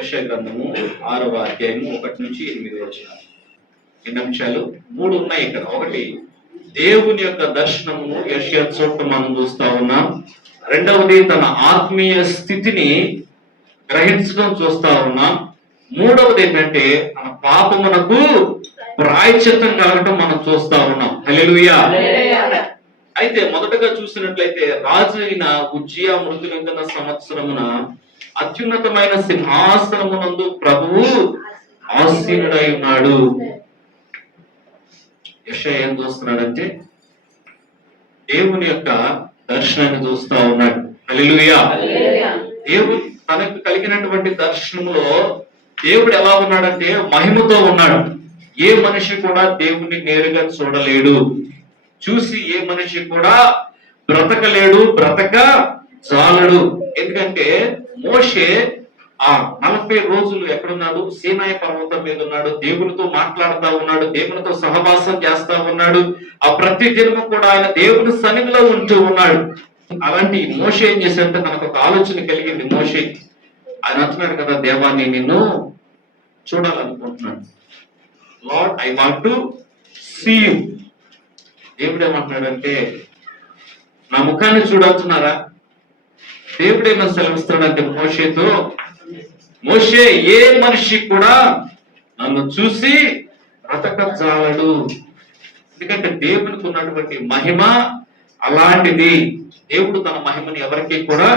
యెషయా గ్రంథము 6వ అధ్యాయము 1 నుంచి 8 వచనాలు. ఎన్ని అంశాలు? 3 ఉన్నాయి ఇక్కడ. ఒకటి, దేవుని యొక్క దర్శనము యెషయా చూడటం మనం చూస్తా ఉన్నాం. రెండవది, తన ఆత్మీయ స్థితిని గ్రహించడం చూస్తా ఉన్నాం. మూడవది ఏంటంటే తన పాపమునకు ప్రాయశ్చిత్తం కలగటం మనం చూస్తా ఉన్నాం. హల్లెలూయా. అయితే మొదటగా చూసినట్లయితే, రాజు అయిన ఉజ్జియా మృతి నొందిన సంవత్సరమున అత్యున్నతమైన సింహాసనమునందు ప్రభువు ఆసీనుడై ఉన్నాడు. యెషయా ఏం చూస్తున్నాడంటే దేవుని యొక్క దర్శనాన్ని చూస్తా ఉన్నాడు. హల్లెలూయా. దేవుడు తనకు కలిగినటువంటి దర్శనంలో దేవుడు ఎలా ఉన్నాడంటే మహిమతో ఉన్నాడు. ఏ మనిషి కూడా దేవుణ్ణి నేరుగా చూడలేడు. చూసి ఏ మనిషి కూడా బ్రతకలేడు, బ్రతక చాలడు. ఎందుకంటే మోషే ఆ 40 రోజులు ఎక్కడున్నాడు? సీనాయి పర్వతం మీద ఉన్నాడు. దేవునితో మాట్లాడుతా ఉన్నాడు, దేవునితో సహవాసం చేస్తా ఉన్నాడు. ఆ ప్రతి దినము కూడా ఆయన దేవుని సన్నిధిలో ఉంటూ ఉన్నాడు. అలాంటి మోషే ఏం చేశాడంటే తనకు ఒక ఆలోచన కలిగింది. మోషే ఆయన అంటున్నాడు కదా, దేవాన్ని నిన్ను చూడాలనుకుంటున్నాడు. Lord, I want to see you. దేవుడు ఏమంటున్నాడంటే నా ముఖాన్ని చూడాల్తున్నారా? దేవుడు ఏమో సెలవిస్తాడంటే మోషేతో, మోషే ఏ మనిషి కూడా నన్ను చూసి బ్రతకజాలడు. ఎందుకంటే దేవునికి ఉన్నటువంటి మహిమ అలాంటిది. దేవుడు తన మహిమని ఎవరికి కూడా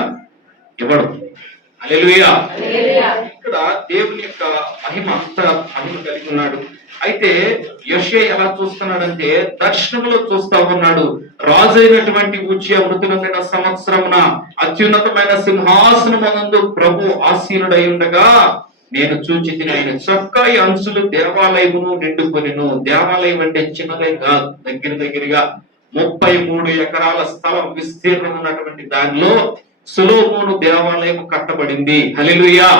ఇవ్వడు. హల్లెలూయా. ఇక్కడ దేవుని యొక్క మహిమ అంత మహిమ కలిగి ఉన్నాడు. అయితే యెషయా ఎలా చూస్తున్నాడంటే దర్శనంలో చూస్తా ఉన్నాడు. రాజు అయినటువంటి ఉజ్జియా మృతి నొందిన సంవత్సరమున అత్యున్నతమైన సింహాసనమునందు ప్రభు ఆసీనుడై ఉండగా నేను చూచి ఆయన చొక్కాయి అంచులు దేవాలయమును నిండుకొనెను. దేవాలయం అంటే చిన్నదే కాదు, దగ్గరగా 33 ఎకరాల స్థలం విస్తీర్ణం ఉన్నటువంటి దానిలో సొలొమోను దేవాలయం కట్టబడింది. హల్లెలూయా.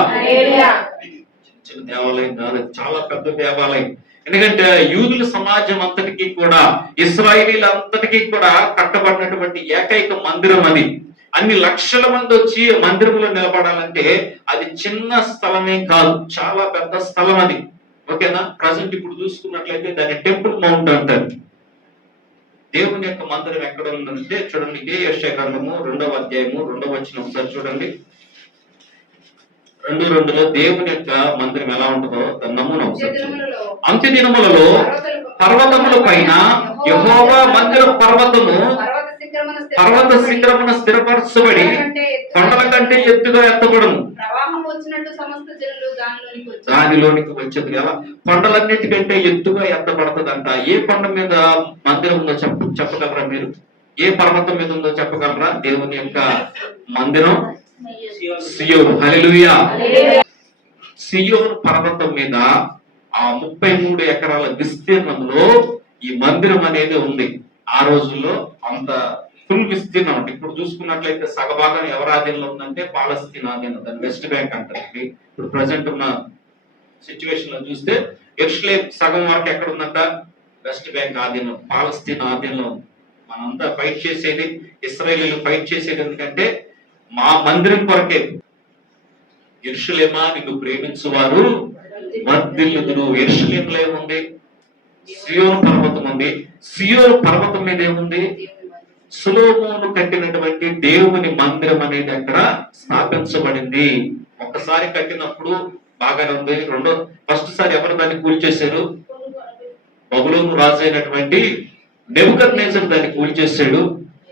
చిన్న దేవాలయం కాదు, చాలా పెద్ద దేవాలయం. ఎందుకంటే యూదుల సమాజం అంతటికీ కూడా, ఇశ్రాయేలీల అంతటికీ కూడా కట్టబడినటువంటి ఏకైక మందిరం అది. అన్ని లక్షల మంది వచ్చి మందిరంలో నిలబడాలంటే అది చిన్న స్థలమే కాదు, చాలా పెద్ద స్థలం అది. ఓకేనా? ప్రజెంట్ ఇప్పుడు చూసుకున్నట్లయితే దాన్ని టెంపుల్ మౌంట్ అంటారు. దేవుని యొక్క మందిరం ఎక్కడ ఉందంటే చూడండి, ఇదే యెషయా గ్రంథము 2వ అధ్యాయము 2వ వచనం ఒకసారి చూడండి. 2:2లో దేవుని యొక్క మందిరం ఎలా ఉంటుందో దాని నమూనా ఒకసారి. అంత్య దినములలో పర్వతముల పైన యెహోవా మందిర పర్వత శిఖరమున స్థిరపరచబడి కొండల కంటే ఎత్తుగా ఎత్తబడును. దానిలోనికి వచ్చేది ఎలా? కొండలన్నిటికంటే ఎత్తుగా ఎత్తబడుతుందంట. ఏ కొండ మీద మందిరం ఉందో చెప్పగలరా మీరు? ఏ పర్వతం మీద ఉందో చెప్పగలరా? దేవుని యొక్క మందిరం సియోను. హల్లెలూయా. సియోను పర్వతం మీద ఆ 33 ఎకరాల విస్తీర్ణంలో ఈ మందిరం అనేది ఉంది. ఆ రోజుల్లో అంత ఫుల్ విస్తీర్ణం. అంటే ఇప్పుడు చూసుకున్నట్లయితే సగభాగం ఎవరి ఆధీనంలో ఉందంటే పాలస్తీనా ఆధీనం, దాన్ని వెస్ట్ బ్యాంక్ అంటారు. ఇప్పుడు ప్రజెంట్ ఉన్న సిచ్యువేషన్ లో చూస్తే యెరూషలేం సగం వరకు ఎక్కడ ఉందంట? వెస్ట్ బ్యాంక్ ఆధీనం, పాలస్తీనా ఆధీనంలో ఉంది. మనంతా ఫైట్ చేసేది, ఇశ్రాయేలీలు ఫైట్ చేసేది ఎందుకంటే మా మందిరం కొరకే. యెరూషలేమా నిన్ను ప్రేమించువారు వర్ధిల్లుదురు. యెరూషలేంలో ఏముంది? సియోను పర్వతం ఉంది. సియోను పర్వతం మీద ఏముంది? సొలొమోను కట్టినటువంటి దేవుని మందిరం అనేది అక్కడ స్థాపించబడింది. ఒక్కసారి కట్టినప్పుడు బాగానే ఉంది. ఫస్ట్ సారి ఎవరు దాన్ని కూల్చేశారు? బబులోను రాజు అయినటువంటి నెబుకద్నెజరు దాన్ని కూల్చేశాడు.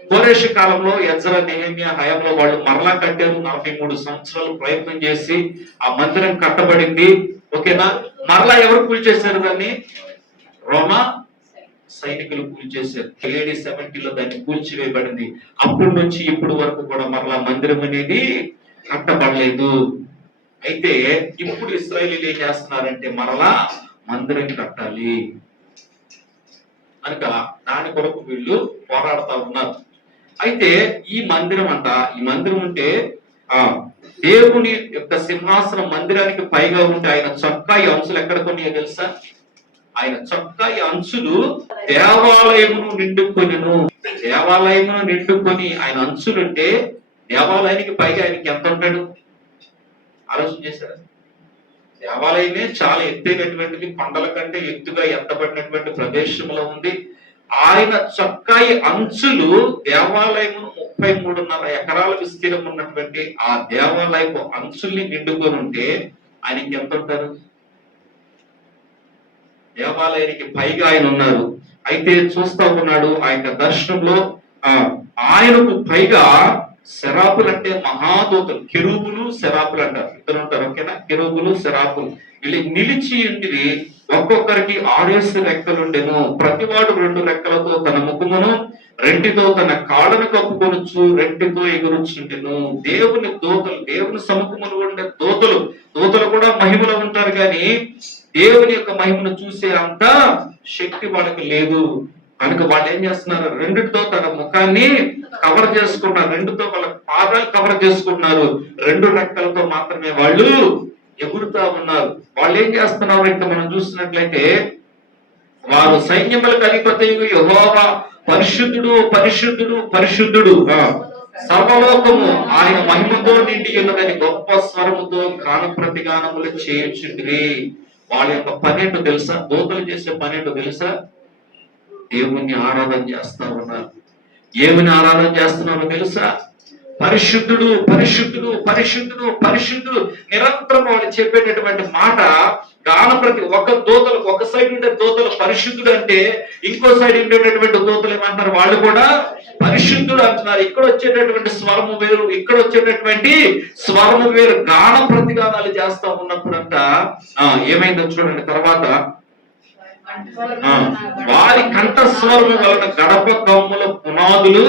కోరేషు కాలంలో ఎజ్రా, నెహెమ్యా హయాంలో వాళ్ళు మరలా కట్టారు. 43 సంవత్సరాలు ప్రయత్నం చేసి ఆ మందిరం కట్టబడింది. ఓకేనా? మరలా ఎవరు కూల్చేశారు దాన్ని? రోమా సైనికులు కూల్చేశారు. AD 70లో దాన్ని కూల్చివేయబడింది. అప్పటి నుంచి ఇప్పటి వరకు కూడా మరలా మందిరం అనేది కట్టబడలేదు. అయితే ఇప్పుడు ఇశ్రాయేలీలు ఏం చేస్తున్నారంటే మరలా మందిరం కట్టాలి కనుక దాని కొరకు వీళ్ళు పోరాడుతూ ఉన్నారు. అయితే ఈ మందిరం ఈ మందిరం ఉంటే దేవుని యొక్క సింహాసనం మందిరానికి పైగా ఉంటే ఆయన చొక్కాయి అంచులు ఎక్కడ కొన్నాయో తెలుసా? ఆయన చొక్కాయి అంచులు దేవాలయమును నిండుకొని ఆయన అంచులుంటే దేవాలయానికి పైగా ఆయనకి ఎంత ఉంటాడు? ఆలోచన చేశారా? దేవాలయమే చాలా ఎత్తైనటువంటిది, కొండల కంటే ఎత్తుగా ఎత్తబడినటువంటి ప్రదేశంలో ఉంది. ఆయన చొక్కాయి అంచులు దేవాలయమును 33.5 ఎకరాల విస్తీర్ణం ఉన్నటువంటి ఆ దేవాలయపు అంచుల్ని నిండుకొని ఉంటే ఆయనకి ఎంత ఉంటారు? దేవాలయానికి పైగా ఆయన ఉన్నారు. అయితే చూస్తా ఉన్నాడు ఆ యొక్క దర్శనంలో ఆయనకు పైగా శరాపులు అంటే మహాదూతలు, కెరూబులు శరాపులు అంటారు. ఇద్దరు ఉంటారు, ఓకేనా? కెరూబులు శరాపులు వీళ్ళు నిలిచి ఉండి ఒక్కొక్కరికి 6 రెక్కలుండెను. ప్రతివాడు 2 రెక్కలతో తన ముఖమును, రెంటితో తన కాళ్ళను కప్పుకొనొచ్చు, రెంటితో ఎగురుచుండెను. దేవుని దూతలు, దేవుని సముఖములో ఉండే దూతలు కూడా మహిమలో ఉంటారు, కానీ దేవుని యొక్క మహిమను చూసే అంత శక్తి వాళ్ళకి లేదు. కనుక వాళ్ళు ఏం చేస్తున్నారు? రెండిటితో తన ముఖాన్ని కవర్ చేసుకున్నారు, రెండుతో వాళ్ళ పాదాలు కవర్ చేసుకుంటున్నారు, 2 రెక్కలతో మాత్రమే వాళ్ళు ఎగురుతా ఉన్నారు. వాళ్ళు ఏం చేస్తున్నారు ఇంకా మనం చూసినట్లయితే, వారు సైన్యములకు అధిపతియగు యెహోవా పరిశుద్ధుడు పరిశుద్ధుడు పరిశుద్ధుడు, సర్వలోకము ఆయన మహిమతో నిండి ఉన్నదని గొప్ప స్వరముతో గాన ప్రతిగానములు చేయుచుండిరి. వాళ్ళ యొక్క పనేంటో తెలుసా? దూతలు చేసే పనేంటో తెలుసా? దేవుణ్ణి ఆరాధన చేస్తా ఉన్నారు. ఏమని ఆరాధన చేస్తున్నారో తెలుసా? పరిశుద్ధుడు పరిశుద్ధుడు పరిశుద్ధుడు పరిశుద్ధుడు. నిరంతరం వాళ్ళు చెప్పేటటువంటి మాట గాన ప్రతి ఒక సైడ్ ఉండే దూతలు పరిశుద్ధుడు అంటే, ఇంకో సైడ్ ఉండేటటువంటి దూతలు ఏమంటారు? వాళ్ళు కూడా పరిశుద్ధుడు అంటున్నారు. ఇక్కడ వచ్చేటటువంటి స్వరము వేరు, ఇక్కడ వచ్చేటటువంటి స్వరము వేరు. గాన ప్రతిగానాలు చేస్తా ఉన్నప్పుడంట ఏమైందో చూడండి. తర్వాత వారి కంఠస్వరము వలన గడప కమ్ముల పునాదులు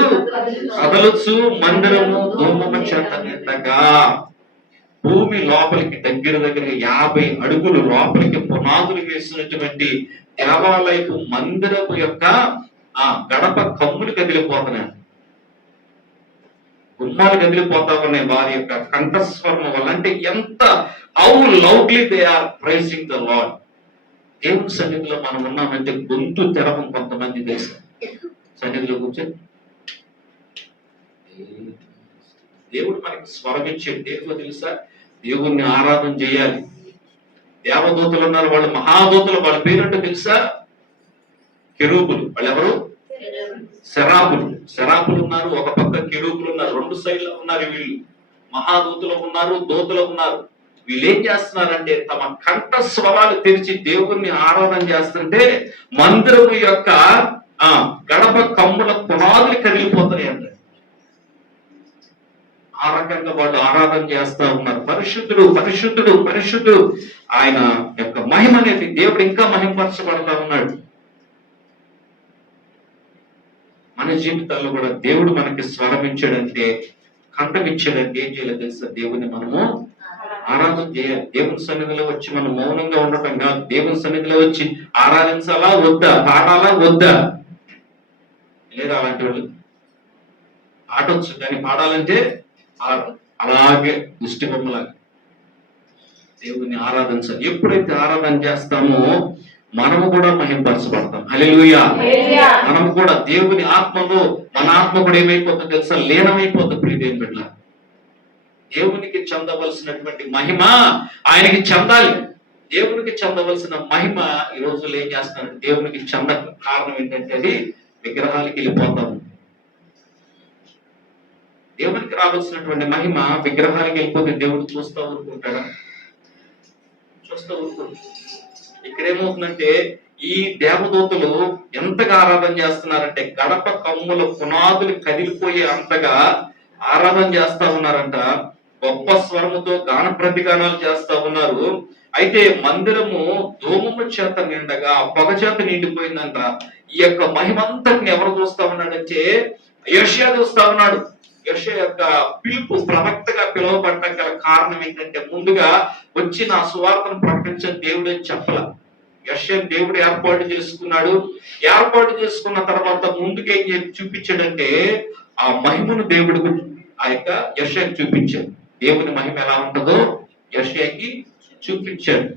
కదలుచు, మందిరము ధూమము చేత నిండగా. భూమి లోపలికి దగ్గర 50 అడుగులు లోపలికి పునాదులు వేసినటువంటి దేవాలయపు మందిరము యొక్క గడప కమ్ములు కదిలిపోతున్నాయి, గుమ్మాలు కదిలిపోతా ఉన్నాయి వారి యొక్క కంఠస్వరం వల్ల. అంటే ఎంత how loudly they are praising the lord. దేవుని సన్నిధిలో మనం ఉన్నామంటే గొంతు తెరవం. కొంతమంది తెలుసు సన్నిధిలో కూర్చొని దేవుడు మనకి స్వరం ఇచ్చాడు. దేవుడు తెలుసా? దేవుణ్ణి ఆరాధన చేయాలి. దేవదూతలు ఉన్నారు, వాళ్ళు మహాదూతలు. వాళ్ళ పేరుంటే తెలుసా? కెరూబులు. వాళ్ళు ఎవరు? శరాపులు ఉన్నారు, ఒక పక్క కెరూబులు ఉన్నారు, 2 సైడ్లో ఉన్నారు. వీళ్ళు మహాదూతలు ఉన్నారు, దూతలు ఉన్నారు. వీళ్ళు ఏం చేస్తున్నారంటే తమ కంఠ స్వరాలు తెరిచి దేవుణ్ణి ఆరాధన చేస్తుంటే మందిరము యొక్క గడప కమ్ముల పునాదులు కదిలిపోతున్నాయి అంటే ఆ రకంగా వాళ్ళు ఆరాధన చేస్తా ఉన్నారు. పరిశుద్ధుడు పరిశుద్ధుడు పరిశుద్ధుడు. ఆయన యొక్క మహిమ అనేది దేవుడు ఇంకా మహిమపరచబడతా ఉన్నాడు. మన జీవితాల్లో కూడా దేవుడు మనకి స్వరం ఇచ్చాడంటే, కంఠం ఇచ్చాడంటే ఏం చేయాలి తెలుసా? దేవుని మనము ఆరాధన చేయాలి. దేవుని సన్నిధిలో వచ్చి మనం మౌనంగా ఉండటం కాదు. దేవుని సన్నిధిలో వచ్చి ఆరాధించాలా వద్దా, పాడాలా వద్దా? లేదా అలాంటి వాళ్ళు పాడొచ్చు, కానీ పాడాలంటే అలాగే దుష్టి బొమ్మలాగా దేవుని ఆరాధించాలి. ఎప్పుడైతే ఆరాధన చేస్తామో మనము కూడా మహింపరచబడతాం. హల్లెలూయా. మనము కూడా దేవుని ఆత్మలో, మన ఆత్మ కూడా ఏమైపోతుందో తెలుసా? లీనమైపోతుంది. ప్రియదేవుని బిడ్డ, దేవునికి చెందవలసినటువంటి మహిమ ఆయనకి చెందాలి. దేవునికి చెందవలసిన మహిమ ఈ రోజుల్లో ఏం చేస్తున్నారు? దేవునికి చెందక కారణం ఏంటంటే అది విగ్రహాలకి వెళ్ళిపోతాము. దేవునికి రావాల్సినటువంటి మహిమ విగ్రహాలకి వెళ్ళిపోతే దేవుడు చూస్తూ ఊరుకుంటాడా? చూస్తూ ఊరుకుంటాడు. ఇక్కడ ఏమవుతుందంటే ఈ దేవదూతలు ఎంతగా ఆరాధన చేస్తున్నారంటే గడప కమ్ముల పునాదులు కదిలిపోయే అంతగా ఆరాధన చేస్తా ఉన్నారంట. గొప్ప స్వరముతో గాన ప్రతిగానాలు చేస్తా ఉన్నారు. అయితే మందిరము ధూమము చేత నిండగా, పొగ చేత నిండిపోయిందంట. ఈ యొక్క మహిమంతటిని ఎవరు చూస్తా ఉన్నాడంటే యెషయా చూస్తా ఉన్నాడు. యెషయా యొక్క పిలుపు ప్రవక్తగా పిలువబడటం గల కారణం ఏంటంటే, ముందుగా వచ్చి నా సువార్తను ప్రకటించిన దేవుడే చెప్పల. యెషయా దేవుడు ఏర్పాటు చేసుకున్నాడు. ఏర్పాటు చేసుకున్న తర్వాత ముందుకేం చూపించాడంటే ఆ మహిమను దేవుడికి ఆ యొక్క యెషయాకి చూపించాడు. దేవుని మహిమ ఎలా ఉంటుందో యెషయాకి చూపించాడు.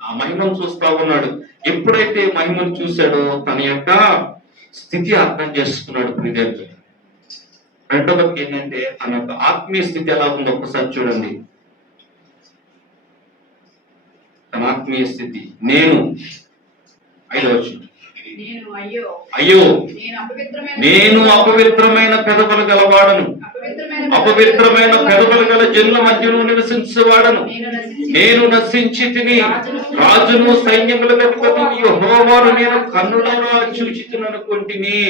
ఆ మహిమను చూస్తా ఉన్నాడు. ఎప్పుడైతే మహిమను చూశాడో తన యొక్క స్థితి అర్థం చేసుకున్నాడు. ప్రియదేవుడు, రెండవది ఏంటంటే తన యొక్క ఆత్మీయ స్థితి ఎలా ఉందో ఒకసారి చూడండి. తన ఆత్మీయ స్థితి. నేను 5వ వచనం, అయ్యో నేను అపవిత్రమైన పెదవులు గలవాడను, అపవిత్రమైన పెదవులు గల జనుల మధ్యను నివసించేవాడను. నేను నశించి తిని, రాజును సైన్యములకు అధిపతి యెహోవాను నేను కన్నులారా చూచితిననుకొంటిని.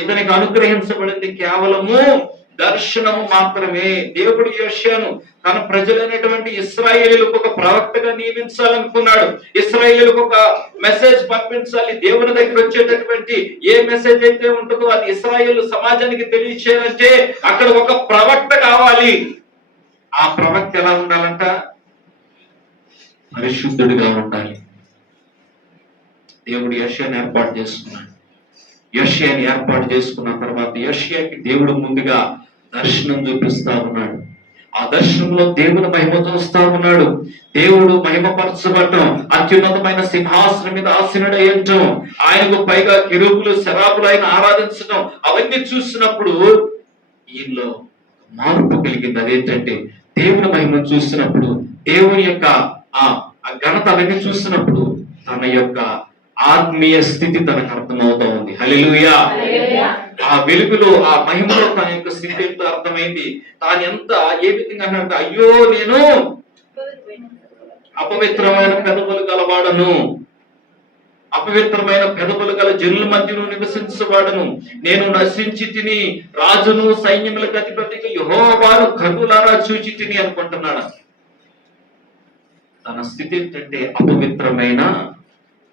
ఇతనికి అనుగ్రహించబడింది కేవలము దర్శనము మాత్రమే. దేవుడు యోషియాను తన ప్రజలైనటువంటి ఇశ్రాయేలుకు ఒక ప్రవక్తగా నియమించాలనుకున్నాడు. ఇశ్రాయేలుకు ఒక మెసేజ్ పంపించాలి. దేవుని దగ్గర వచ్చేటటువంటి ఏ మెసేజ్ అయితే ఉంటుందో అది ఇశ్రాయేలు సమాజానికి తెలియచేయాలంటే అక్కడ ఒక ప్రవక్త కావాలి. ఆ ప్రవక్త ఎలా ఉండాలంట? పరిశుద్ధుడిగా ఉండాలి. దేవుడు యెషయాను ఏర్పాటు చేసుకున్నాడు. యెషయాను ఏర్పాటు చేసుకున్న తర్వాత యెషయాకి దేవుడు ముందుగా దర్శనం చూపిస్తా ఉన్నాడు. ఆ దర్శనంలో దేవుని మహిమ చూస్తా ఉన్నాడు. దేవుడు మహిమపరచబడటం, అత్యున్నతమైన సింహాసనం మీద ఆసీనుడయ్యటం, ఆయనకు పైగా కెరూబులు శరాబులు ఆయన ఆరాధించడం, అవన్నీ చూసినప్పుడు ఈయనలో మార్పు కలిగింది. అదేంటంటే దేవుని మహిమ చూసినప్పుడు, దేవుని యొక్క ఆ ఘనత అవన్నీ చూసినప్పుడు తన యొక్క ఆత్మీయ స్థితి తనకు అర్థమవుతా ఉంది. హల్లెలూయా. ఆ వెలుగులో, ఆ మహిమలో తన యొక్క స్థితి ఎంత అర్థమైంది. తాను ఎంత ఏ విధంగా అంటే, అయ్యో నేను అపవిత్రమైన పెదవులు గలవాడను, అపవిత్రమైన పెదవులు గల జనుల మధ్యను నివసించవాడను, నేను నశించి తిని, రాజును సైన్యములకు అధిపతికి యెహోవాను కన్నులారా చూచి తిని అనుకుంటున్నాడు. తన స్థితి ఏంటంటే అపవిత్రమైన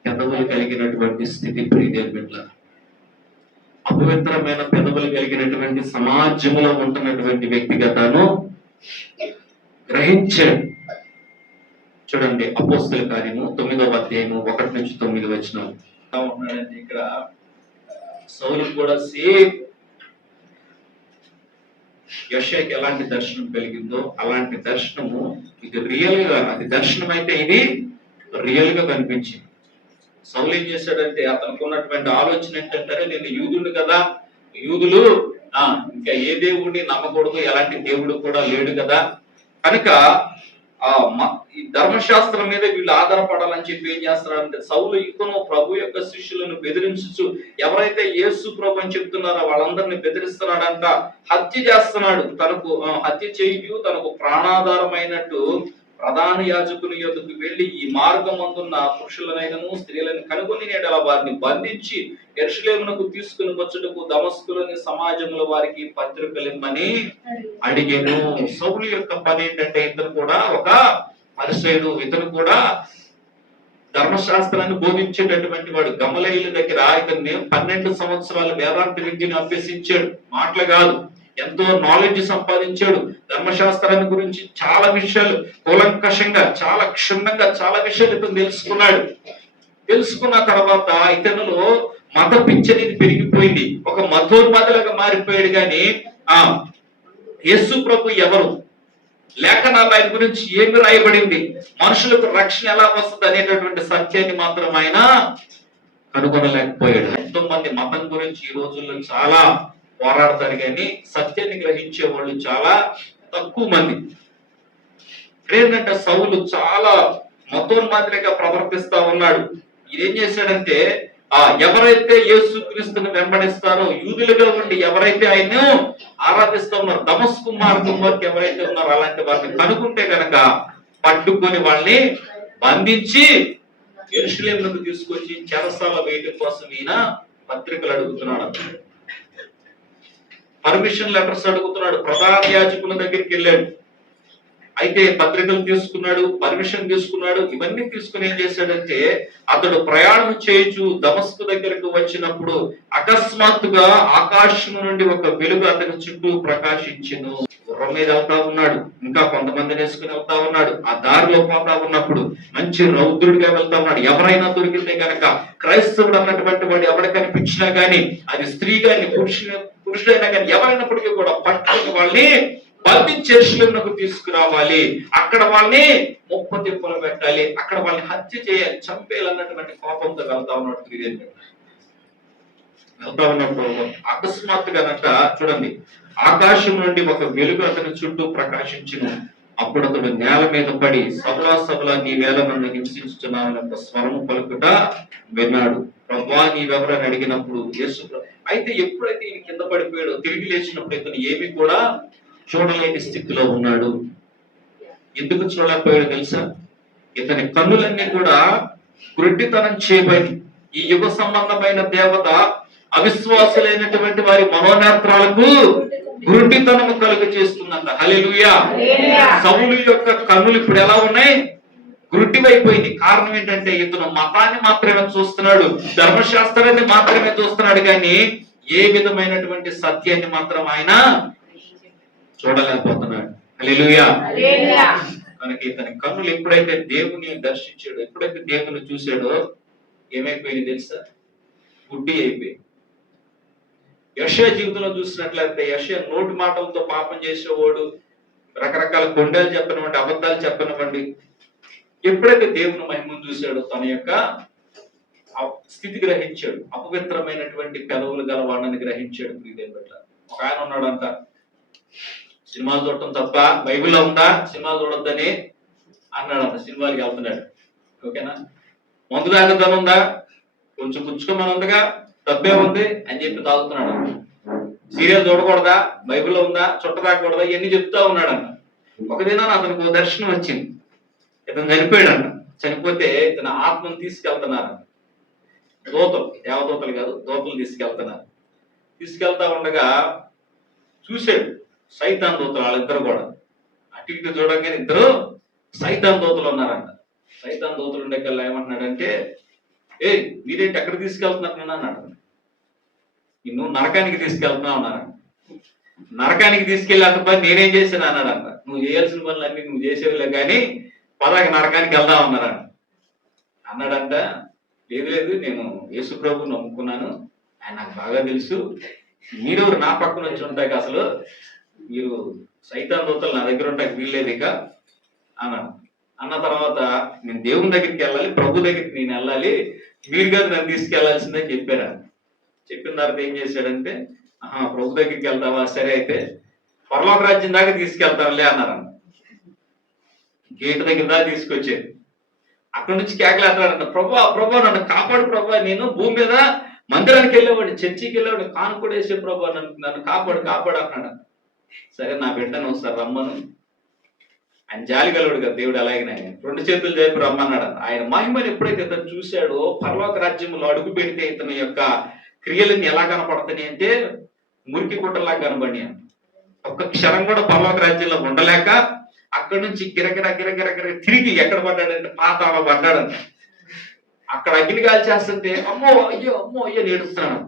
పెదవులు కలిగినటువంటి స్థితి. ప్రియదేవుని బిడ్డలారా, అపవిత్రమైన పెదవులు కలిగినటువంటి సమాజంలో ఉంటున్నటువంటి వ్యక్తిగా తాను గ్రహించాడు. చూడండి, అపోస్తల కార్యము 9వ అధ్యాయము 1 నుంచి 9 వచనం ఉన్నాడంటే ఇక్కడ సౌలు కూడా సేమ్ యెషయాకి ఎలాంటి దర్శనం కలిగిందో అలాంటి దర్శనము ఇది రియల్ గా, అది దర్శనం అయితే ఇది రియల్ గా కనిపించింది. సౌలు ఏం చేశాడంటే అతనికి ఉన్నటువంటి ఆలోచన ఏంటంటే, నేను యూదుడు కదా, యూదులు ఇంకా ఏ దేవుడిని నమ్మకూడదు, ఎలాంటి దేవుడు కూడా లేడు కదా, కనుక ఈ ధర్మశాస్త్రం మీద వీళ్ళు ఆధారపడాలని చెప్పి ఏం చేస్తున్నారంటే సౌలు ఇతను ప్రభు యొక్క శిష్యులను బెదిరించు, ఎవరైతే యేసు ప్రభు అని చెప్తున్నారో వాళ్ళందరినీ బెదిరిస్తున్నాడంట, హత్య చేస్తున్నాడు. తనకు హత్య చేయు తనకు ప్రాణాధారమైనట్టు ప్రధాన యాజకుని యొద్దకు వెళ్లి ఈ మార్గమందున్న పురుషులనైనను స్త్రీలను కనుగొని నేడల వారిని బంధించి యెరూషలేమునకు తీసుకుని వచ్చుటకు దమస్కులోని సమాజంలో వారికి పత్రికలిమ్మని అడిగాను. సౌలు యొక్క పని ఏంటంటే, ఇతను కూడా ఒక పరిసయ్యుడు, ఇతను కూడా ధర్మశాస్త్రాన్ని బోధించేటటువంటి వాడు. గమలీయేలు దగ్గర ఇతన్ని 12 సంవత్సరాలు వేదాంత విద్యను అభ్యసించాడు. మాటలు కాదు, ఎంతో నాలెడ్జ్ సంపాదించాడు. ధర్మశాస్త్రాన్ని గురించి చాలా విషయాలు కూలంకషంగా, చాలా క్షుణ్ణంగా చాలా విషయాలు ఇతను తెలుసుకున్నాడు. తెలుసుకున్న తర్వాత ఇతనులో మత పిచ్చి అనేది పెరిగిపోయింది. ఒక మతోన్మాదిలాగా మారిపోయాడు. కానీ యేసు ప్రభు ఎవరు, లేఖనాలు ఆయన గురించి ఏమి రాయబడింది, మనుషులకు రక్షణ ఎలా వస్తుంది అనేటటువంటి సత్యాన్ని మాత్రం ఆయన కనుగొనలేకపోయాడు. ఎంతో మంది మతం గురించి ఈ రోజుల్లో చాలా పోరాడతారు, కానీ సత్యాన్ని గ్రహించే వాళ్ళు చాలా తక్కువ మంది. ఏంటంటే సౌలు చాలా మతోన్మాదిగా ప్రవర్తిస్తా ఉన్నాడు. ఇదేం చేశాడంటే, ఎవరైతే యేసుక్రీస్తుని వెంబడిస్తారో, యూదులుగా ఉండి ఎవరైతే ఆయన ఆరాధిస్తూ ఉన్నారో, దమస్కు మార్గం వరకు ఎవరైతే ఉన్నారో అలాంటి వారిని కనుక్కుంటే కనుక పట్టుకొని వాళ్ళని బంధించి యెరూషలేమునకు తీసుకొచ్చి చెరసాల వేయడం కోసం ఈయన పత్రికలు అడుగుతున్నాడు. పర్మిషన్ లెటర్స్ అడుగుతున్నాడు. ప్రధాన యాజకుల దగ్గరికి వెళ్ళాడు. అయితే పత్రికలు తీసుకున్నాడు, పర్మిషన్ తీసుకున్నాడు. ఇవన్నీ తీసుకుని ఏం చేశాడంటే, అతడు ప్రయాణం చేయొచ్చు దమస్కు దగ్గరకు వచ్చినప్పుడు అకస్మాత్తుగా ఆకాశం నుండి ఒక వెలుగు అతని చుట్టూ ప్రకాశించెను. గుర్రం మీద వెళ్తా ఉన్నాడు, ఇంకా కొంతమందిని వేసుకుని వెళ్తా ఉన్నాడు. ఆ దారిలో పోతా ఉన్నప్పుడు మంచి రౌద్రుడిగా వెళ్తా ఉన్నాడు. ఎవరైనా దొరికితే కనుక, క్రైస్తవుడు అన్నటువంటి వాడు ఎవరికి కనిపించినా గానీ, అది స్త్రీ గాని పురుషుడైనా కానీ ఎవరైనప్పటికీ కూడా పట్టుకుని వాళ్ళని బంధించి యెరూషలేమునకు తీసుకురావాలి. అక్కడ వాళ్ళని ముప్ప తిప్పలు పెట్టాలి, అక్కడ వాళ్ళని హత్య చేయాలి, చంపేయాలన్నటువంటి కోపంతో వెళ్తా ఉన్నాడు. వెళ్తా ఉన్నప్పుడు అకస్మాత్తుగానంట చూడండి, ఆకాశం నుండి ఒక వెలుగు అతని చుట్టూ ప్రకాశించును. అప్పుడు అతడు నేల మీద పడి సబలా నీ వేళ నన్ను హింసించుతున్నావు యొక్క స్వరము పలుకుట విన్నాడు. ప్రభువా నీవెవరని అడిగినప్పుడు యేసు అయితే ఎప్పుడైతే ఈయన కింద పడిపోయాడో తిరిగి లేచినప్పుడు ఇతను ఏమి కూడా చూడలేని స్థితిలో ఉన్నాడు. ఎందుకు చూడలేకపోయాడు తెలుసా? ఇతని కన్నులన్నీ కూడా గుడ్డితనం చేయబడి ఈ యుగ సంబంధమైన దేవత అవిశ్వాసులైనటువంటి వారి మనోనేత్రాలకు గుడ్డితనము కలుగ చేస్తుందంట. హల్లెలూయా. సౌలు యొక్క కన్నులు ఇప్పుడు ఎలా ఉన్నాయి? గుడ్డివైపోయింది. కారణం ఏంటంటే ఇతను మతాన్ని మాత్రమే చూస్తున్నాడు, ధర్మశాస్త్రాన్ని మాత్రమే చూస్తున్నాడు, కానీ ఏ విధమైనటువంటి సత్యాన్ని మాత్రం ఆయన చూడలేకపోతున్నాడు. హల్లెలూయా. కనుక ఇతని కన్నులు ఎప్పుడైతే దేవుని దర్శించాడో, ఎప్పుడైతే దేవుని చూశాడో ఏమైపోయింది తెలుసా? గుడ్డి అయిపోయింది. యెషయా జీవితంలో చూసినట్లయితే యెషయా నోటి మాటలతో పాపం చేసేవాడు, రకరకాల కొండలు చెప్పనివ్వండి, అబద్ధాలు చెప్పనివ్వండి. ఎప్పుడైతే దేవుని మహిమను చూశాడో తన యొక్క స్థితి గ్రహించాడు, అపవిత్రమైనటువంటి పెదవులు గలవాడని గ్రహించాడు. ప్రియదేవుని బిడ్డ, ఒక ఆయన ఉన్నాడంట, సినిమాలు చూడటం తప్ప బైబిల్లో ఉందా సినిమాలు చూడొద్దని అన్నాడంట. సినిమాలకి వెళ్తున్నాడు. ఓకేనా? మందు తాగొద్దని ఉందా, కొంచెం పుచ్చుకోమని ఉందిగా, తప్పే ఉంది అని చెప్పి తాగుతున్నాడు. సీరియల్ చూడకూడదా, బైబిల్లో ఉందా, చుట్ట తాగకూడదా, ఇవన్నీ చెప్తా ఉన్నాడంట. ఒక దినాన్ని అతనికి దర్శనం వచ్చింది. ఇతను చనిపోయాడంట. చనిపోతే ఇతను ఆత్మను తీసుకెళ్తున్నారు దూతలు, దేవదూతలు కాదు, దూతలు తీసుకెళ్తున్నారు. తీసుకెళ్తా ఉండగా చూశాడు సైతాన్ దూతలు, వాళ్ళిద్దరు కూడా అటు ఇటు చూడగానే ఇద్దరు సైతాన్ దూతలు ఉన్నారంట. సైతాన్ దూతలు ఉండేకల్లా ఏమంటున్నాడంటే, మీరేంటి ఎక్కడ తీసుకెళ్తున్నారు అన్నాడు. నిన్ను నరకానికి తీసుకెళ్తున్నా అన్నారంట. నరకానికి తీసుకెళ్ళి అంత పని నేనేం చేశాను అన్నాడంట. నువ్వు చేయాల్సిన పనులు అన్ని నువ్వు చేసేవిలే, కానీ పదాకి నరకానికి వెళ్దాం అన్నారంట. అన్నాడంట, లేదు నేను యేసు ప్రభువుని నమ్ముకున్నాను, ఆయన నాకు బాగా తెలుసు, మీరెవరు నా పక్కన వచ్చి ఉంటాయి, అసలు మీరు సైతాన్ దూతలు నా దగ్గర ఉంటాయి వీల్లేదు ఇక అన్నాడు. అన్న తర్వాత నేను దేవుని దగ్గరికి వెళ్ళాలి, ప్రభు దగ్గరికి నేను వెళ్ళాలి, మీరు కాదు నన్ను తీసుకెళ్లాల్సిందని చెప్పారు. చెప్పిన తర్వాత ఏం చేశాడంటే, ప్రభు దగ్గరికి వెళ్తావా, సరే అయితే పరలోక రాజ్యం దాకా తీసుకెళ్తాంలే అన్నారన్న. గేటు దగ్గర దాకా తీసుకొచ్చేది. అక్కడి నుంచి కేకలేస్తాడంట, ప్రభు నన్ను కాపాడు ప్రభు, నేను భూమి మీద మందిరానికి వెళ్ళేవాడిని, చర్చికి వెళ్ళేవాడిని, కానుకూడ వేసే ప్రభు, నన్ను కాపాడు అన్నాడు. సరే నా బిడ్డను ఒకసారి రమ్మను. ఆయన జాలిగలవాడు కదా దేవుడు, అలాగే రెండు చేతులు చెప్పి రమ్మన్నాడు. ఆయన మహిమను ఎప్పుడైతే ఇతను చూశాడో, పరలోక రాజ్యంలో అడుగు పెడితే ఇతని యొక్క క్రియలన్నీ ఎలా కనపడతాయి అంటే మురికి గుట్టలా కనబడి, ఒక్క క్షణం కూడా పరలోక రాజ్యంలో ఉండలేక అక్కడి నుంచి గిరగిర తిరిగి ఎక్కడ పడ్డాడంటే పాతాళ పడ్డాడంట. అక్కడ అగ్ని కాల్చేస్తుంటే అమ్మో అయ్యో నేడుస్తున్నాడు.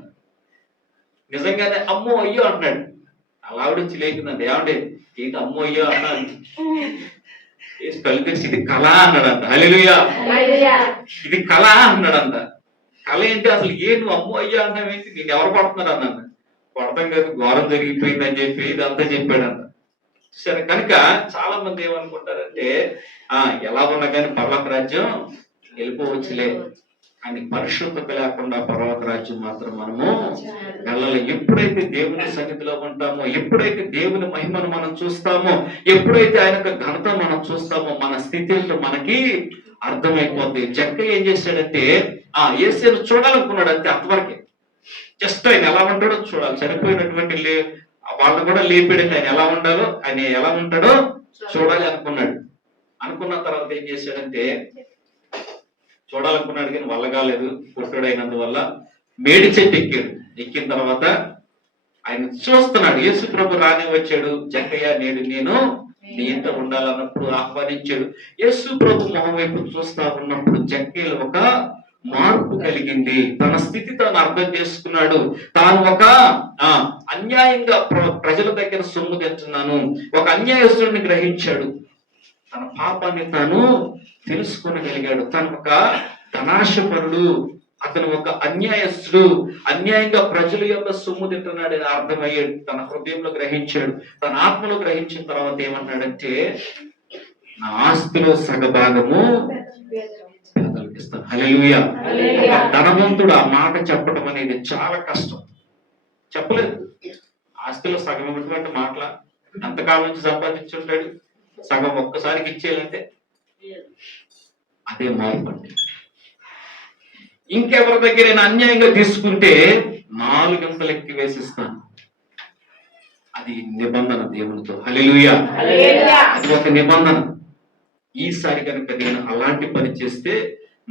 నిజంగానే అమ్మో అయ్యో అంటున్నాడు. అలావిడిచ్చి లేకుందండి, ఏమంటే ఏంటి అమ్మో అయ్యో అన్నాడు. కళ్ళు తెరిచి ఇది కళ అన్నాడంట. హల్లెలూయా. ఇది కళ అన్నాడంట. కళ ఏంటి అసలు, నువ్వు అమ్మో అయ్యో అన్నావేంటి, నేను ఎవరు పడుతున్నారు అన్నాడు. పడతాం కదా, ఘోరం జరిగిపోయింది అని చెప్పి ఇదంతా చెప్పాడంట. సరే, కనుక చాలా మంది ఏమనుకుంటారంటే ఎలా ఉన్నా కానీ పరలోక రాజ్యం వెళ్ళిపోవచ్చులే, కానీ పరిశుద్ధత లేకుండా పరలోక రాజ్యం మాత్రం మనము వెళ్ళాలి. ఎప్పుడైతే దేవుని సన్నిధిలో ఉంటామో, ఎప్పుడైతే దేవుని మహిమను మనం చూస్తామో, ఎప్పుడైతే ఆయన ఘనత మనం చూస్తామో, మన స్థితి ఏంటో మనకి అర్థమైపోతుంది. జక్కయ్య ఏం చేశాడంటే యేసును చూడాలనుకున్నాడు అంతే, అంతవరకే. జస్ట్ ఆయన ఎలా ఉంటాడో చూడాలి. చనిపోయినటువంటి వాళ్ళు కూడా లేపాడంటే ఆయన ఎలా ఉండాలో, ఆయన ఎలా ఉంటాడో చూడాలి అనుకున్నాడు. అనుకున్న తర్వాత ఏం చేశాడంటే, చూడాలనుకున్నాడు కానీ వల్ల కాలేదు, పుట్టుడైనందువల్ల మేడి చెట్టు ఎక్కాడు. ఎక్కిన తర్వాత ఆయన చూస్తున్నాడు, యేసు ప్రభు రాని వచ్చాడు. జక్కయ్య నేడు నేను నీ ఇంట ఉండాలన్నప్పుడు ఆహ్వానించాడు. యేసు ప్రభు మొహం వైపు చూస్తా ఉన్నప్పుడు జక్కయ్యలో ఒక మార్పు కలిగింది. తన స్థితి తాను అర్థం చేసుకున్నాడు. తాను ఒక అన్యాయంగా ప్రజల దగ్గర సొమ్ము తెచ్చున్నాను, ఒక అన్యాయస్తుడిని గ్రహించాడు. తన పాపాన్ని తాను తెలుసుకోగలిగాడు. తను ఒక ధనాశపరుడు, అతను ఒక అన్యాయస్తుడు, అన్యాయంగా ప్రజల యొక్క సొమ్ము తింటున్నాడని అర్థమయ్యాడు. తన హృదయంలో గ్రహించాడు. తన ఆత్మలో గ్రహించిన తర్వాత ఏమన్నాడంటే, నా ఆస్తిలో సగభాగము పేదలకు ఇస్తాను. హల్లెలూయా. ధనవంతుడు ఆ మాట చెప్పడం అనేది చాలా కష్టం. చెప్పలేదు. ఆస్తిలో సగం ఇటువంటి మాటల ఎంతకాలం నుంచి సంపాదించుంటాడు, సగం ఒక్కసారికి ఇచ్చేయాలంటే అదే మార్పు అండి. ఇంకెవరి దగ్గర నేను అన్యాయంగా తీసుకుంటే 4 గంటలు ఎక్కి వేసిస్తాను. అది నిబంధన దేవునితో. హల్లెలూయా. అది ఒక నిబంధన. ఈసారి కనుక నేను అలాంటి పని చేస్తే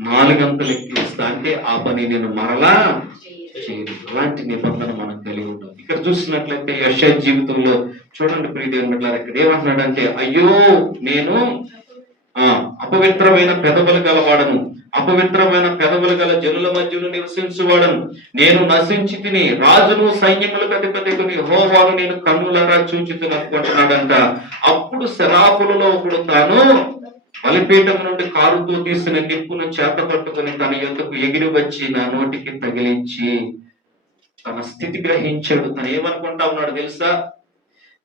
4 గంటలు ఎక్కి వేస్తా అంటే ఆ పని నేను మరలా చేయను. అలాంటి నిబంధన మనం కలిగి ఉంటాం. ఇక్కడ చూసినట్లయితే యెషయా జీవితంలో చూడండి ప్రియదేవుని బిడ్డలారా, ఇక్కడ ఏమంటున్నాడంటే, అయ్యో నేను అపవిత్రమైన పెదవులు గలవాడను, అపవిత్రమైన పెదవులు గల జనుల మధ్యలో నివసించువాడను, నేను నశించి తిని రాజును సైన్యములకు అధిపతిని యెహోవాను నేను కన్నులారా చూచితిని అనుకుంటున్నాడంట. అప్పుడు శరాపులలో ఒకడు తాను బలిపీఠం నుండి కారుతో తీసిన నిప్పును చేత పట్టుకుని తన యొద్దకు ఎగిరి వచ్చి నా నోటికి తగిలించి తన స్థితి గ్రహించాడు. తను ఏమనుకుంటా ఉన్నాడు తెలుసా?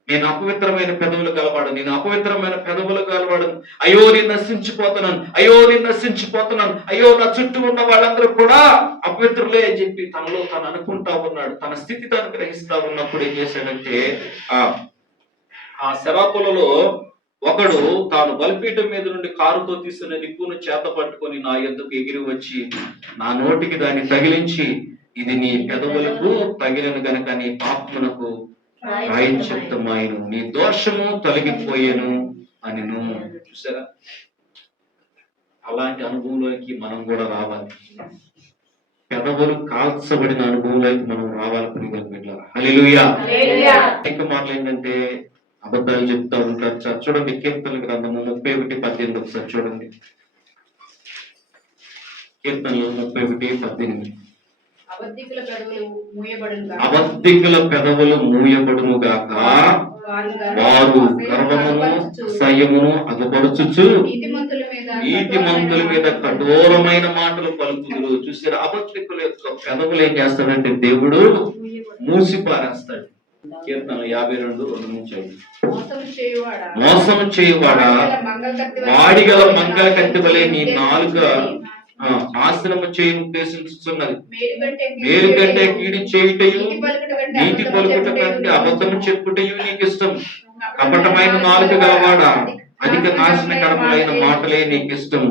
నేను అపవిత్రమైన పెదవులు గలవాడు, నేను అపవిత్రమైన పెదవులు గలవాడు, అయ్యో నేను నశించిపోతున్నాను, అయ్యో నేను నశించిపోతున్నాను, అయ్యో నా చుట్టూ ఉన్న వాళ్ళందరూ కూడా అపవిత్రులే అని చెప్పి తనలో తను అనుకుంటా ఉన్నాడు. తన స్థితి తను గ్రహిస్తా ఉన్నప్పుడు ఏం చేశాడంటే, ఆ శరాపులలో ఒకడు తాను బలిపీఠం మీద నుండి కారుతో తీసిన నిప్పును చేత పట్టుకొని నా యొద్దకు ఎగిరి వచ్చి నా నోటికి దాన్ని తగిలించి, ఇది నీ పెదవులకు తగిలిన గనక నీ పాపమునకు ప్రాయశ్చిత్తమాయెను, నీ దోషము తొలగిపోయేను అని. చూసారా? అలాంటి అనుభవంలోకి మనం కూడా రావాలి. పెదవులు కాల్చబడిన అనుభవంలోకి మనం రావాలి ప్రియమైన బిడ్డలారా. హల్లెలూయా. ఇంకా మాటలు ఏంటంటే అబద్ధాలు చెప్తా ఉంటారు. చూడండి కీర్తనల గ్రంథము 31:18 ఒకసారి చూడండి. కీర్తనలు 31:18. అబద్ధికుల పెదవులు మూయబడును గాక, వారు గర్వమును అసహ్యమును అగపరచుచు నీతిమంతుల మీద కఠోరమైన మాటలు పలుకుదురు. చూసారా? అబద్ధికుల యొక్క పెదవులు ఏం చేస్తాడంటే దేవుడు మూసిపారేస్తాడు. కీర్తన 52:2-5. మోసం చేయువాడా, వాడిగల మంగళ కత్తి వలె నీ నాలుక నాశనము చేయ ఉద్దేశించుతున్నది. మేలు కంటే కీడి చేయుటయు, నీతి పలుకుట కంటే అబద్ధము చెప్పుటయు నీకు ఇష్టం. కపటమైన నాలుక గలవాడా, అధిక నాశనకరములైన మాటలే నీకు ఇష్టం.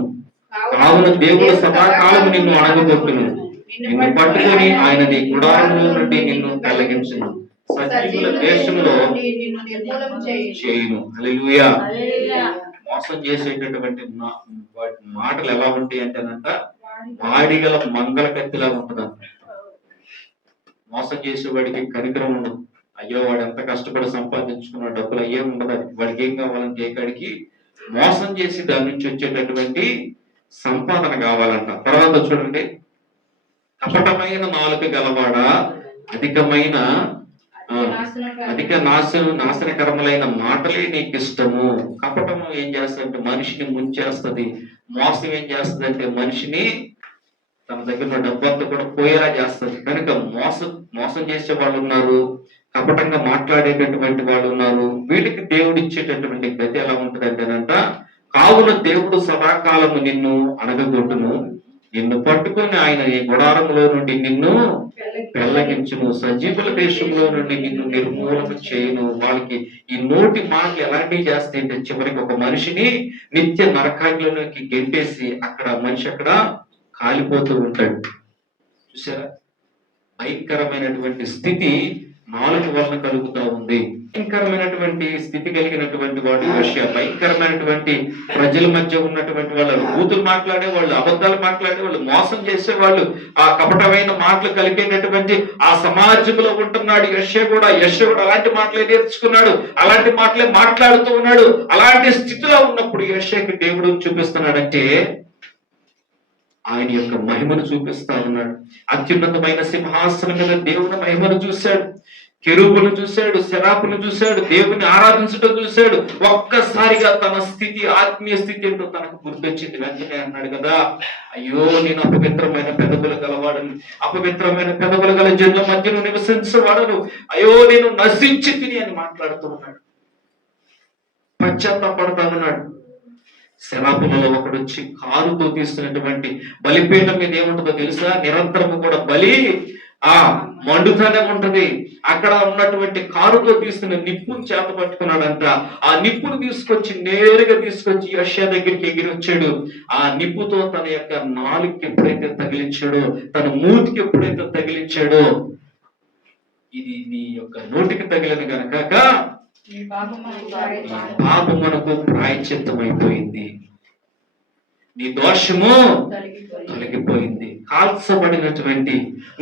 కావున దేవుడు సదాకాలము నిన్ను అణగగొట్టును, నిన్ను పట్టుకొని ఆయన నీ గుడారములో నుండి నిన్ను పెళ్లగించును, సజీవుల దేశంలో చేయును. హల్లెలూయా. మోసం చేసేటటువంటి మాటలు ఎలా ఉంటాయి అంటేనంట, వాడిగల మంగళ కత్తిలా ఉంటుందంట. మోసం చేసేవాడికి కనికరం ఉండదు. అయ్యో వాడు ఎంత కష్టపడి సంపాదించుకున్న డబ్బులు అయ్యే ఉండదు. వాడికి ఏం కావాలంటే ఏకాడికి మోసం చేసి దాని నుంచి వచ్చేటటువంటి సంపాదన కావాలంట. తర్వాత చూడండి, కపటమైన నాలుక గలవాడా, అధిక నాశనకరములైన మాటలే నీకు ఇష్టము. కపటము ఏం చేస్తుందంటే మనిషిని ముంచేస్తుంది. మోసం ఏం చేస్తుందంటే మనిషిని తన దగ్గర ఉన్న డబ్బంతా కూడా పోయేలా చేస్తుంది. కనుక మోసం చేసే వాళ్ళు ఉన్నారు, కపటంగా మాట్లాడేటటువంటి వాళ్ళు ఉన్నారు. వీటికి దేవుడు ఇచ్చేటటువంటి గతి ఎలా ఉంటుందంటేనంట, కావున దేవుడు సదాకాలము నిన్ను అణగగొట్టును, నిన్ను పట్టుకొని ఆయన ఈ గుడారంలో నుండి నిన్ను పెళ్లగించును, సజీవుల దేశంలో నుండి నిన్ను నిర్మూలన చేయును. వాళ్ళకి ఈ నోటి మాటలు ఎలాంటివి చేస్తాయంటే చివరికి ఒక మనిషిని నిత్య నరకాగ్నిలోకి గెంటేసి అక్కడ మనిషి అక్కడ కాలిపోతూ ఉంటాడు. చూసారా? భయంకరమైనటువంటి స్థితి నాలుగు వలన కలుగుతా ఉంది. భయంకరమైనటువంటి స్థితి కలిగినటువంటి వాడు యెషయా. భయంకరమైనటువంటి ప్రజల మధ్య ఉన్నటువంటి వాళ్ళు బూతులు మాట్లాడే వాళ్ళు, అబద్ధాలు మాట్లాడే వాళ్ళు, మోసం చేసేవాళ్ళు, ఆ కపటమైన మాటలు కలిగేటటువంటి ఆ సమాజంలో ఉంటున్నాడు యెషయా కూడా. యెషయా కూడా అలాంటి మాటలే నేర్చుకున్నాడు, అలాంటి మాటలే మాట్లాడుతూ ఉన్నాడు. అలాంటి స్థితిలో ఉన్నప్పుడు యెషయాకి దేవుడు చూపిస్తున్నాడంటే ఆయన యొక్క మహిమను చూపిస్తా ఉన్నాడు. అత్యున్నతమైన సింహాసనం మీద దేవుని మహిమను చూశాడు, కెరూబులను చూశాడు, శరాపులను చూశాడు, దేవుని ఆరాధించడం చూశాడు. ఒక్కసారిగా తన స్థితి, ఆత్మీయ స్థితి ఏంటో తనకు గుర్తొచ్చింది. వెంటనే అన్నాడు కదా, అయ్యో నేను అపవిత్రమైన పెదవులు గలవాడను, అపవిత్రమైన పెదవులు గల జనుల మధ్యలో నివసించవాడను, అయ్యో నేను నశించి తిని అని మాట్లాడుతూ ఉన్నాడు. పశ్చాత్తాపడతా ఉన్నాడు. శరాపులలో ఒకడు వచ్చి కారుతో తీస్తున్నటువంటి బలిపీఠం మీద ఏముంటుందో తెలుసా? నిరంతరము కూడా బలి మండుతానే ఉంటది. అక్కడ ఉన్నటువంటి కారుతో తీసిన నిప్పును చేత పట్టుకున్నాడంట. ఆ నిప్పును తీసుకొచ్చి నేరుగా తీసుకొచ్చి యెషయా దగ్గరికి ఎగిరి వచ్చాడు. ఆ నిప్పుతో తన యొక్క నాలుగుకి ఎప్పుడైతే తగిలించాడో, తన మూతికి ఎప్పుడైతే తగిలించాడో, ఇది నీ యొక్క నోటికి తగిలిన గనక ఈ పాపమునకు ప్రాయశ్చిత్తమైపోయింది, నీ దోషము తొలగిపోయింది. కాల్చబడినటువంటి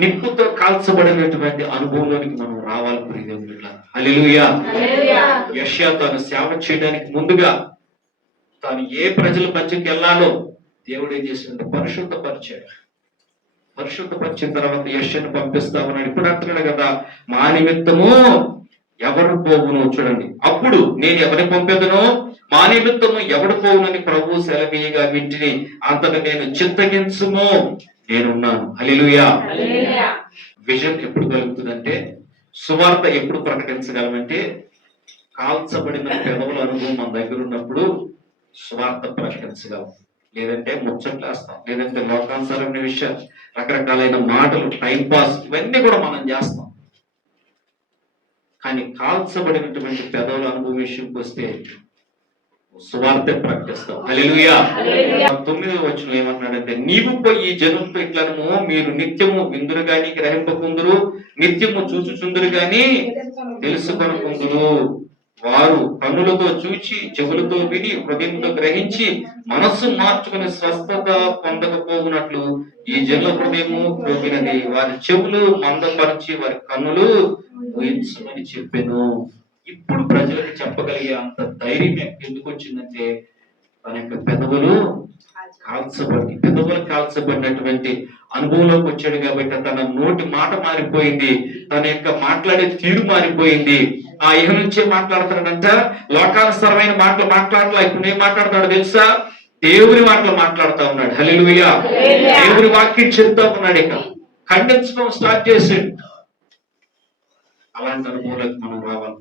నిప్పుతో కాల్చబడినటువంటి అనుభవంలోనికి మనం రావాలి ప్రియదేవుడా. హల్లెలూయా. యెషయా తాను సేవ చేయడానికి ముందుగా తాను ఏ ప్రజల మధ్యకి వెళ్ళాలో దేవుడు ఏం చేసిందంటే పరిశుద్ధపరిచాడు. పరిశుద్ధపరిచిన తర్వాత యెషయాను పంపిస్తా ఉన్నాడు. ఇప్పుడు అంటున్నాడు కదా, మా నిమిత్తము ఎవరు పోవును. చూడండి, అప్పుడు నేను ఎవరిని పంపేదనో మా నిమిత్తము ఎవడు పోవునని ప్రభు సెలవీయగా వింటిని, అంతట నేను చిత్తగించుము నేనున్నాను. హల్లెలూయా. విజన్ ఎప్పుడు కలుగుతుందంటే, సువార్త ఎప్పుడు ప్రకటించగలమంటే, కాల్చబడిన పెదవుల అనుభవం మన దగ్గర ఉన్నప్పుడు సువార్త ప్రకటించగలం. లేదంటే ముచ్చట్లేస్తాం, లేదంటే లోకానుసారమైన విషయాలు, రకరకాలైన మాటలు, టైం పాస్, ఇవన్నీ కూడా మనం చేస్తాం. కానీ కాల్చబడినటువంటి పెదవుల అనుభవం విషయంకి వస్తే సువార్త ప్రకటిస్తాం. హల్లెలూయా. 9వ వచనం ఏమంటున్నాడంటే, నీవు పోయి ఈ జనులతో ఇట్లనము, మీరు నిత్యము విందురు గాని గ్రహింపకుందురు, నిత్యము చూచుచుందురు గాని తెలుసుకొనకుందురు. వారు కన్నులతో చూచి, చెవులతో విని, హృదయంతో గ్రహించి, మనస్సు మార్చుకుని స్వస్థత పొందకపోవునట్లు ఈ జనుల హృదయము పోగినది, వారి చెవులు మందపరిచి వారి కన్నులు ఊహించమని చెప్పాను. ఇప్పుడు ప్రజలకు చెప్పగలిగే అంత ధైర్యం ఎందుకు వచ్చిందంటే, తన యొక్క పెదవులు కాల్చబడినటువంటి అనుభవంలోకి వచ్చాడు కాబట్టి తన నోటి మాట మారిపోయింది, తన యొక్క మాట్లాడే తీరు మారిపోయింది. ఆ ఇహ నుంచే మాట్లాడుతున్నాడంట. లోకానుసరమైన మాటలు మాట్లాడలా. ఇప్పుడు ఏం మాట్లాడుతున్నాడు తెలుసా? దేవుని మాటలు మాట్లాడుతా ఉన్నాడు. హల్లెలూయా. దేవుని వాక్యం చెప్తా ఉన్నాడు. ఇక ఖండించడం స్టార్ట్ చేసాడు. అలాంటి అనుభవాలకు మనం రావాలి.